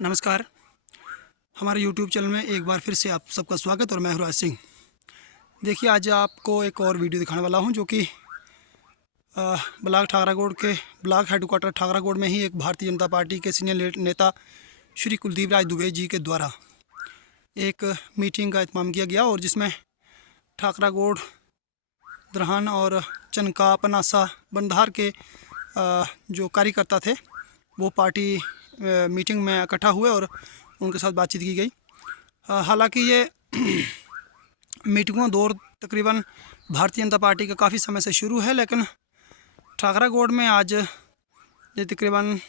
नमस्कार। हमारे YouTube channel में एक बार फिर से आप सबका स्वागत और मैं हूं राज सिंह। देखिए, आज आपको एक और वीडियो दिखाने वाला हूं जो कि ब्लॉक ठाकरागोड़ के ब्लॉक हेडक्वार्टर ठाकरागोड़ में ही एक भारतीय जनता पार्टी के सीनियर नेता श्री कुलदीप राज दुबे जी के द्वारा एक मीटिंग का एहतमाम किया गया और जिसमें ठाकरागोड़, दरहान और चनका, पनासा, बंधार के जो कार्यकर्ता थे वो पार्टी मीटिंग में इकट्ठा हुए और उनके साथ बातचीत की गई। हालांकि ये मीटिंगों दौर तकरीबन भारतीय जनता पार्टी का काफ़ी समय से शुरू है, लेकिन ठाकरागोड़ में आज ये तकरीबन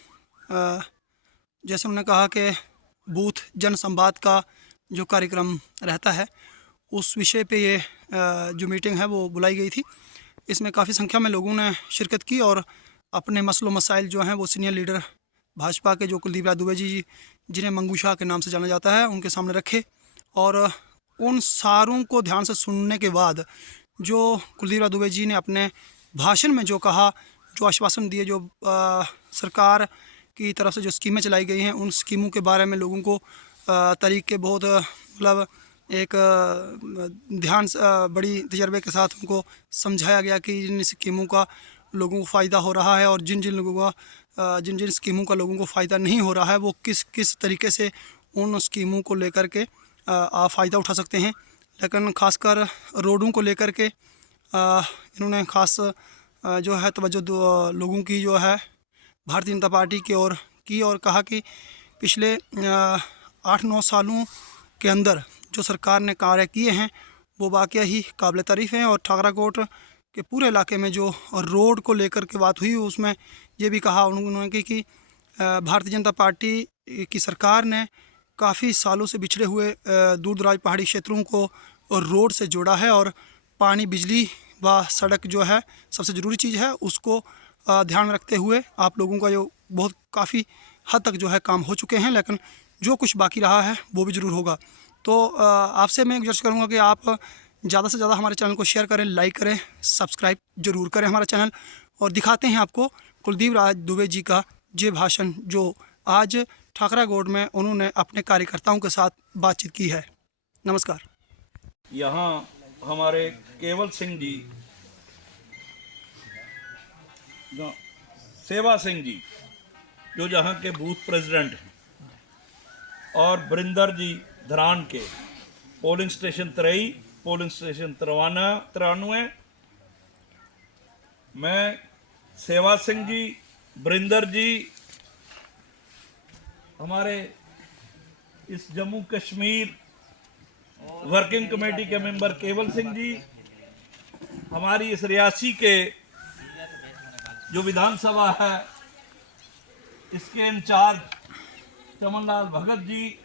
जैसे उन्होंने कहा कि बूथ जन संवाद का जो कार्यक्रम रहता है उस विषय पे ये जो मीटिंग है वो बुलाई गई थी। इसमें काफ़ी संख्या में लोगों ने शिरकत की और अपने मसलों मसाइल जो हैं वो सीनियर लीडर भाजपा के जो कुलदीप राज दुबे जी, जिन्हें मंगू शाह के नाम से जाना जाता है, उनके सामने रखे। और उन सारों को ध्यान से सुनने के बाद जो कुलदीप राज दुबे जी ने अपने भाषण में जो कहा, जो आश्वासन दिए, जो सरकार की तरफ से जो स्कीमें चलाई गई हैं उन स्कीमों के बारे में लोगों को तरीके बहुत मतलब एक ध्यान बड़ी तजर्बे के साथ उनको समझाया गया कि जिन स्कीमों का लोगों को फ़ायदा हो रहा है और जिन जिन स्कीमों का लोगों को फ़ायदा नहीं हो रहा है वो किस तरीके से उन स्कीमों को लेकर के आप फ़ायदा उठा सकते हैं। लेकिन ख़ासकर रोडों को लेकर के इन्होंने ख़ास जो है तवज्जो लोगों की जो है भारतीय जनता पार्टी की ओर की और कहा कि पिछले 8-9 सालों के अंदर जो सरकार ने कार्य किए हैं वो वाकई ही काबिल तारीफ़ हैं। और ठाकरागोड़ के पूरे इलाके में जो रोड को लेकर के बात हुई उसमें ये भी कहा उन्होंने कि भारतीय जनता पार्टी की सरकार ने काफ़ी सालों से बिछड़े हुए दूर दराज पहाड़ी क्षेत्रों को रोड से जोड़ा है और पानी, बिजली व सड़क जो है सबसे ज़रूरी चीज़ है, उसको ध्यान में रखते हुए आप लोगों का जो बहुत काफ़ी हद तक जो है काम हो चुके हैं, लेकिन जो कुछ बाकी रहा है वो भी ज़रूर होगा। तो आपसे मैं गुजारिश करूँगा कि आप ज़्यादा से ज़्यादा हमारे चैनल को शेयर करें, लाइक करें, सब्सक्राइब ज़रूर करें हमारा चैनल। और दिखाते हैं आपको कुलदीप राज दुबे जी का ये भाषण जो आज ठाकरागोड़ में उन्होंने अपने कार्यकर्ताओं के साथ बातचीत की है। नमस्कार। यहाँ हमारे केवल सिंह जी, सेवा सिंह जी जो जहाँ के बूथ प्रेसिडेंट हैं, और बरिंदर जी धरान के पोलिंग स्टेशन 23, पोलिंग स्टेशन 93, मैं सेवा सिंह जी, बरिंदर जी, हमारे इस जम्मू कश्मीर वर्किंग कमेटी के मेंबर केवल सिंह जी, हमारी इस रियासी के जो विधानसभा है इसके इंचार्ज चमनलाल भगत जी,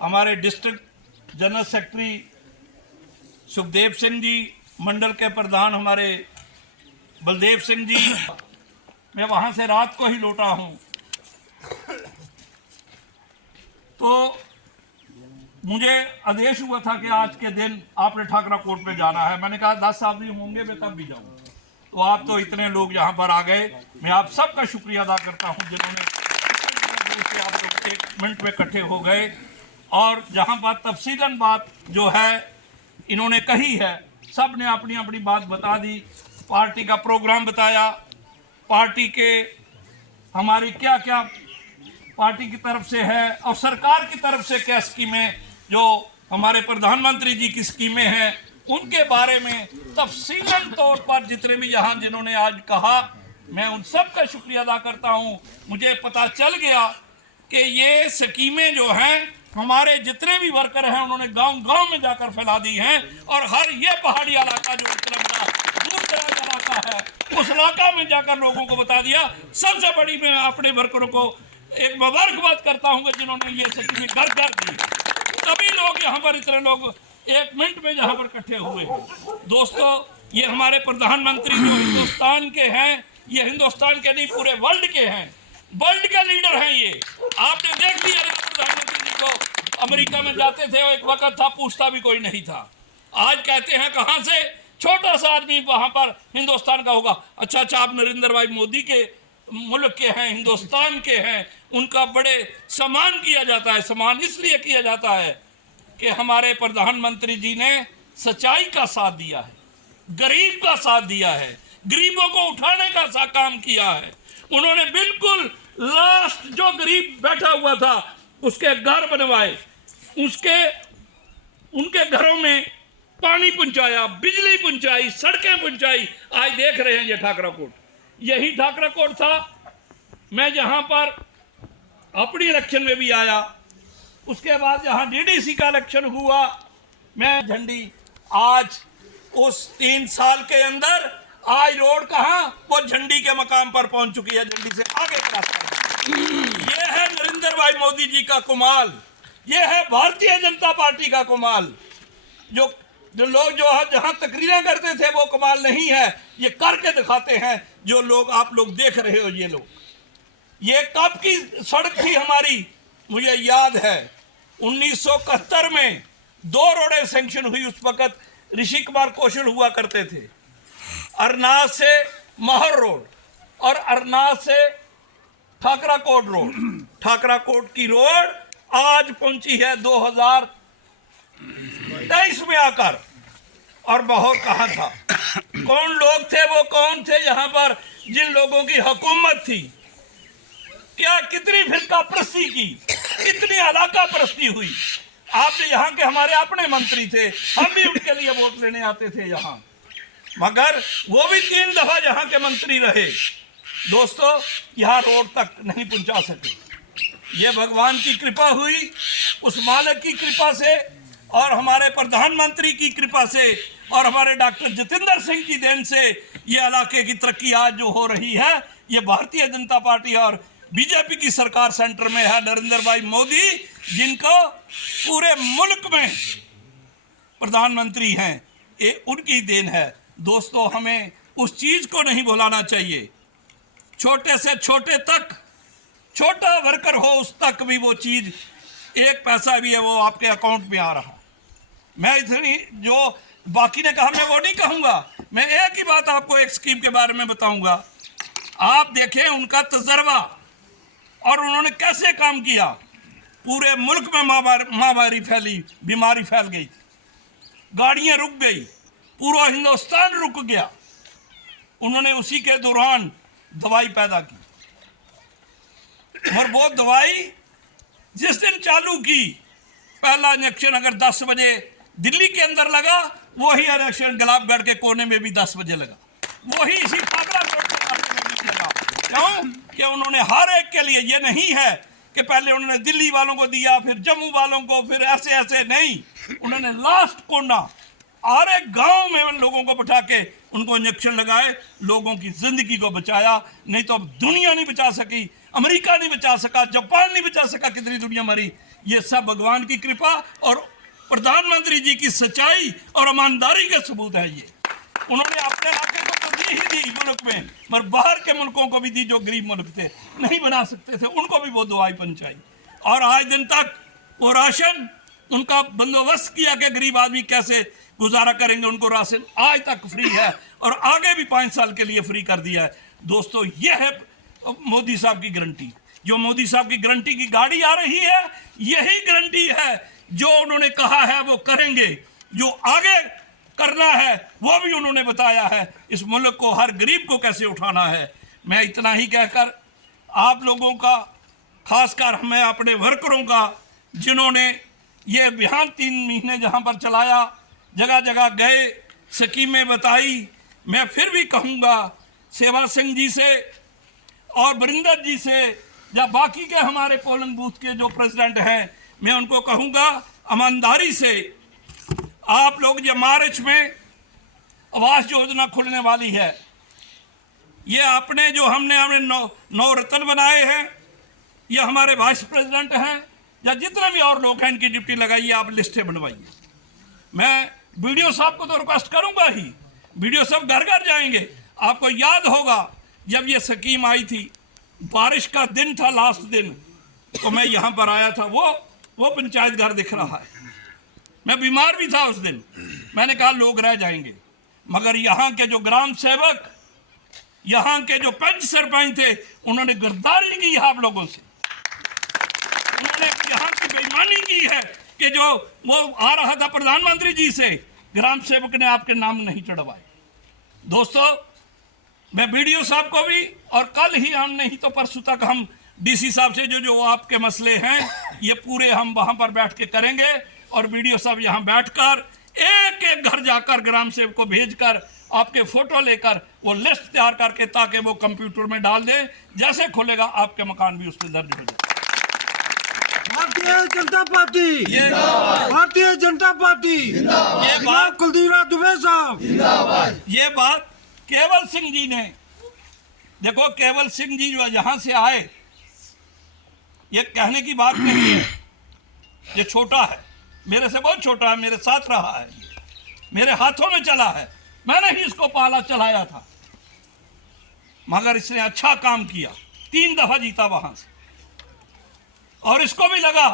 हमारे district general secretary Sukhdev Singh ji, मंडल के प्रधान हमारे बलदेव सिंह जी, मैं वहां से रात को ही लौटा हूं। तो मुझे आदेश हुआ था कि आज के दिन आपने ठाकरागोड़ पे जाना है। मैंने कहा 10 आदमी होंगे मैं तब भी जाऊँ। तो आप तो इतने लोग यहाँ पर आ गए, मैं आप सबका शुक्रिया अदा करता हूँ जिन्होंने आप लोग 1 मिनट में इकट्ठे हो गए। और जहाँ बात तफसीलन बात जो है इन्होंने कही है, सब ने अपनी अपनी बात बता दी, पार्टी का प्रोग्राम बताया, पार्टी के हमारी क्या क्या पार्टी की तरफ से है और सरकार की तरफ से क्या स्कीमें, जो हमारे प्रधानमंत्री जी की स्कीमें हैं उनके बारे में तफसीलन तौर पर जितने भी यहाँ जिन्होंने आज कहा, मैं उन सब का शुक्रिया अदा करता हूँ। मुझे पता चल गया कि ये स्कीमें जो हैं हमारे जितने भी वर्कर हैं उन्होंने गांव-गांव में जाकर फैला दी हैं और हर ये पहाड़ी इलाका जो इतना बड़ा दूर दराज इलाका है उस इलाका में जाकर लोगों को बता दिया। सबसे बड़ी मैं अपने वर्करों को एक मुबारकबाद करता हूँ कि जिन्होंने ये स्कीमें घर घर दी। सभी लोग यहाँ पर इतने लोग 1 मिनट में यहाँ पर इकट्ठे हुए हैं। दोस्तों, ये हमारे प्रधानमंत्री जो हिंदुस्तान के हैं, ये हिंदुस्तान के नहीं पूरे वर्ल्ड के हैं, वर्ल्ड के लीडर हैं। ये आपने देख लिया प्रधानमंत्री जी को अमेरिका में जाते थे, एक वक्त था पूछता भी कोई नहीं था। आज कहते हैं कहाँ से छोटा सा आदमी वहाँ पर हिंदुस्तान का होगा। अच्छा, आप नरेंद्र भाई मोदी के मुल्क के हैं, हिंदुस्तान के हैं, उनका बड़े सम्मान किया जाता है। सम्मान इसलिए किया जाता है कि हमारे प्रधानमंत्री जी ने सच्चाई का साथ दिया है, गरीब का साथ दिया है, गरीबों को उठाने का सा काम किया है। उन्होंने बिल्कुल लास्ट जो गरीब बैठा हुआ था उसके घर बनवाए, उनके घरों में पानी पहुंचाया, बिजली पहुंचाई, सड़कें पहुंचाई। आज देख रहे हैं ये ठाकरा कोट, यही ठाकरा कोट था। मैं जहां पर अपनी इलेक्शन में भी आया, उसके बाद जहां डीडीसी का इलेक्शन हुआ, मैं झंडी आज उस 3 साल के अंदर आज रोड कहां, वो झंडी के मकाम पर पहुंच चुकी है, झंडी से आगे का रास्ता। ये है नरेंद्र भाई मोदी जी का कमाल, ये है भारतीय जनता पार्टी का कमाल। जो लोग जहां तकरीरें करते थे वो कमाल नहीं है, ये करके दिखाते हैं। जो लोग आप लोग देख रहे हो, ये कब की सड़क थी हमारी, मुझे याद है 1971 में 2 रोडें सैंक्शन हुई। उस वक्त ऋषि कुमार कौशल हुआ करते थे। अरनाथ से महर रोड और अरनाथ से ठाकरा कोट रोड, ठाकरा कोट की रोड आज पहुंची है 2023 में आकर। और बहुत कहा था, कौन लोग थे, वो कौन थे यहाँ पर जिन लोगों की हुकूमत थी, क्या कितनी फिरका परस्ती की, कितनी इलाका परस्ती हुई। आप यहाँ के हमारे अपने मंत्री थे, हम भी उनके लिए वोट लेने आते थे यहाँ, मगर वो भी 3 दफा यहाँ के मंत्री रहे। दोस्तों, यहाँ रोड तक नहीं पहुंचा सके। ये भगवान की कृपा हुई, उस मालिक की कृपा से और हमारे प्रधानमंत्री की कृपा से और हमारे डॉक्टर जितेंद्र सिंह की देन से ये इलाके की तरक्की आज जो हो रही है, ये भारतीय जनता पार्टी और बीजेपी की सरकार सेंटर में है। नरेंद्र भाई मोदी जिनको पूरे मुल्क में प्रधानमंत्री हैं, ये उनकी देन है। दोस्तों, हमें उस चीज को नहीं भुलाना चाहिए। छोटे से छोटे तक, छोटा वर्कर हो उस तक भी वो चीज 1 पैसा भी है वो आपके अकाउंट में आ रहा। मैं इतनी जो बाकी ने कहा मैं वो नहीं कहूंगा, मैं एक ही बात आपको एक स्कीम के बारे में बताऊंगा। आप देखें उनका तजर्बा और उन्होंने कैसे काम किया। पूरे मुल्क में महामारी फैली, बीमारी फैल गई, गाड़ियां रुक गई, पूरा हिंदुस्तान रुक गया। उन्होंने उसी के दौरान दवाई पैदा की और वो दवाई जिस दिन चालू की, पहला इंजेक्शन अगर 10 बजे दिल्ली के अंदर लगा, वही इंजेक्शन गुलाबगढ़ के कोने में भी 10 बजे लगा, वही इसी ठाकरा कोट में भी लगा। क्यों कि उन्होंने हर एक के लिए, ये नहीं है कि पहले उन्होंने दिल्ली वालों को दिया, फिर जम्मू वालों को, फिर ऐसे नहीं, उन्होंने लास्ट कोना हर एक गांव में उन लोगों को बैठा के उनको इंजेक्शन लगाए, लोगों की जिंदगी को बचाया। नहीं तो अब दुनिया नहीं बचा सकी, अमेरिका नहीं बचा सका, जापान नहीं बचा सका, कितनी दुनिया मरी। ये सब भगवान की कृपा और प्रधानमंत्री जी की सच्चाई और ईमानदारी के सबूत है। ये उन्होंने अपने इलाके को तो दी ही दी मुल्क में, मगर बाहर के मुल्कों को भी दी जो गरीब मुल्क थे, नहीं बना सकते थे, उनको भी वो दवाई पहुंचाई। और आज दिन तक वो राशन उनका बंदोबस्त किया कि गरीब आदमी कैसे गुजारा करेंगे, उनको राशन आज तक फ्री है और आगे भी 5 साल के लिए फ्री कर दिया है। दोस्तों, ये है मोदी साहब की गारंटी। जो मोदी साहब की गारंटी की गाड़ी आ रही है, यही गारंटी है। जो उन्होंने कहा है वो करेंगे, जो आगे करना है वो भी उन्होंने बताया है। इस मुल्क को, हर गरीब को कैसे उठाना है। मैं इतना ही कहकर आप लोगों का, खासकर मैं अपने वर्करों का, जिन्होंने ये अभियान 3 महीने जहाँ पर चलाया, जगह जगह गए, स्कीमें बताई, मैं फिर भी कहूँगा सेवा सिंह जी से और बरिंदर जी से या बाकी के हमारे पोलिंग बूथ के जो प्रेसिडेंट हैं, मैं उनको कहूँगा ईमानदारी से आप लोग, ये मार्च में आवास योजना खुलने वाली है, ये अपने जो हमने 9 रत्न बनाए हैं, ये हमारे वाइस प्रेसिडेंट हैं या जितने भी और लोग हैं, इनकी ड्यूटी लगाइए, आप लिस्टें बनवाइए। मैं वीडियो साहब को तो रिक्वेस्ट करूंगा ही, वीडियो साहब घर घर जाएंगे। आपको याद होगा जब ये स्कीम आई थी, बारिश का दिन था, लास्ट दिन, तो मैं यहाँ पर आया था, वो पंचायत घर दिख रहा है। मैं बीमार भी था उस दिन, मैंने कहा लोग रह जाएंगे, मगर यहाँ के जो ग्राम सेवक यहाँ के जो पंच सरपंच थे उन्होंने गद्दारी की है आप लोगों से, उन्होंने यहाँ की बेईमानी की है कि जो वो आ रहा था प्रधानमंत्री जी से, ग्राम सेवक ने आपके नाम नहीं चढ़वाए। दोस्तों, मैं वीडियो साहब को भी, और कल ही हम नहीं तो परसों तक हम डीसी साहब से जो आपके मसले हैं ये पूरे हम वहां पर बैठ के करेंगे, और वीडियो साहब यहाँ बैठकर एक एक घर जाकर ग्राम सेवक को भेजकर आपके फोटो लेकर वो लिस्ट तैयार करके ताकि वो कंप्यूटर में डाल दे, जैसे खुलेगा आपके मकान भी उस पर दर्ज हो जाए। भारतीय जनता पार्टी ये भारतीय जनता पार्टी ये बात कुलदीप राय दुबे साहब, ये बात केवल सिंह जी ने, देखो केवल सिंह जी जो यहाँ से आए, ये कहने की बात नहीं है, ये छोटा है, मेरे से बहुत छोटा है, मेरे साथ रहा है, मेरे हाथों में चला है, मैंने ही इसको पाला चलाया था, मगर इसने अच्छा काम किया, 3 दफा जीता वहां से, और इसको भी लगा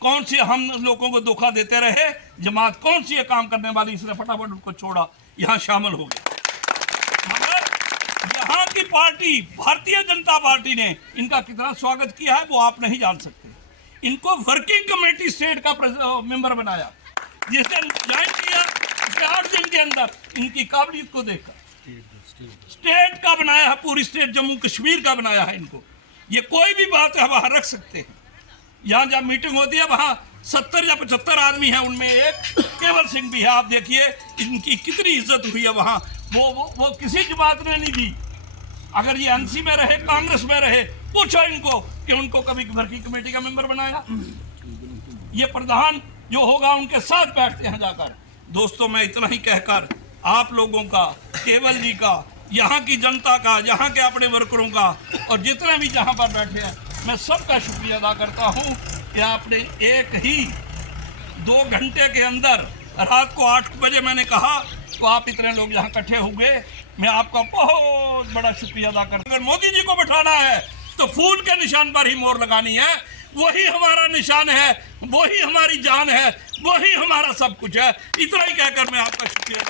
कौन सी हम लोगों को धोखा देते रहे, जमात कौन सी ये काम करने वाली, इसने फटाफट उनको छोड़ा, यहाँ शामिल हो गया। मगर यहाँ की पार्टी भारतीय जनता पार्टी ने इनका कितना स्वागत किया है वो आप नहीं जान सकते। इनको वर्किंग कमेटी स्टेट का मेंबर बनाया, जिसने ज्वाइन किया उसके 8 दिन के अंदर इनकी काबिलियत को देखकर स्टेट का बनाया है, पूरी स्टेट जम्मू कश्मीर का बनाया है इनको। ये कोई भी बात है वहां रख सकते हैं। यहाँ जब मीटिंग होती है वहां 70 या 75 आदमी है, उनमें एक केवल सिंह भी है। आप देखिए इनकी कितनी इज्जत हुई है वहां, वो किसी जमात ने नहीं दी। अगर ये एनसी में रहे, कांग्रेस में रहे, पूछो इनको कि उनको कभी वर्किंग कमेटी का मेंबर बनाया। ये प्रधान जो होगा उनके साथ बैठते हैं जाकर। दोस्तों, मैं इतना ही कहकर आप लोगों का, केवल जी का, यहाँ की जनता का, यहाँ के अपने वर्करों का, और जितने भी जहाँ पर बैठे हैं, मैं सबका शुक्रिया अदा करता हूँ कि आपने एक ही 2 घंटे के अंदर, रात को 8 बजे मैंने कहा तो आप इतने लोग यहाँ इकट्ठे हुए, मैं आपका बहुत बड़ा शुक्रिया अदा करता हूँ। अगर मोदी जी को बैठाना है तो फूल के निशान पर ही मोहर लगानी है, वही हमारा निशान है, वही हमारी जान है, वही हमारा सब कुछ है। इतना ही कहकर मैं आपका शुक्रिया